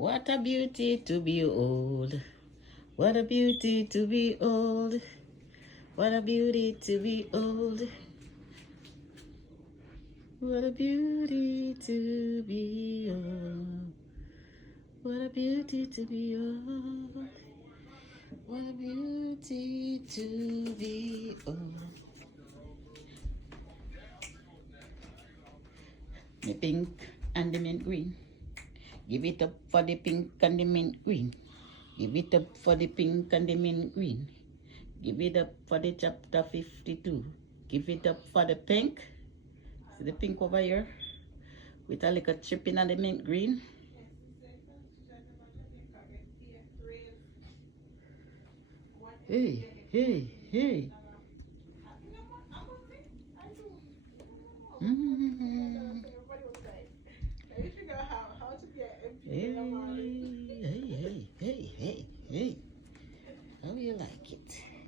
What a beauty to behold. What a beauty to behold. What a beauty to behold. What a beauty to behold. What a beauty to behold. What a beauty to behold. The pink and the mint green. Give it up for the pink and the mint green. Give it up for the pink and the mint green. Give it up for the chapter 52. Give it up for the pink. See the pink over here? With a little chipping on the mint green. Hey, hey, hey. Mm-hmm. Hey, hey, hey, hey, hey, hey. How you like it?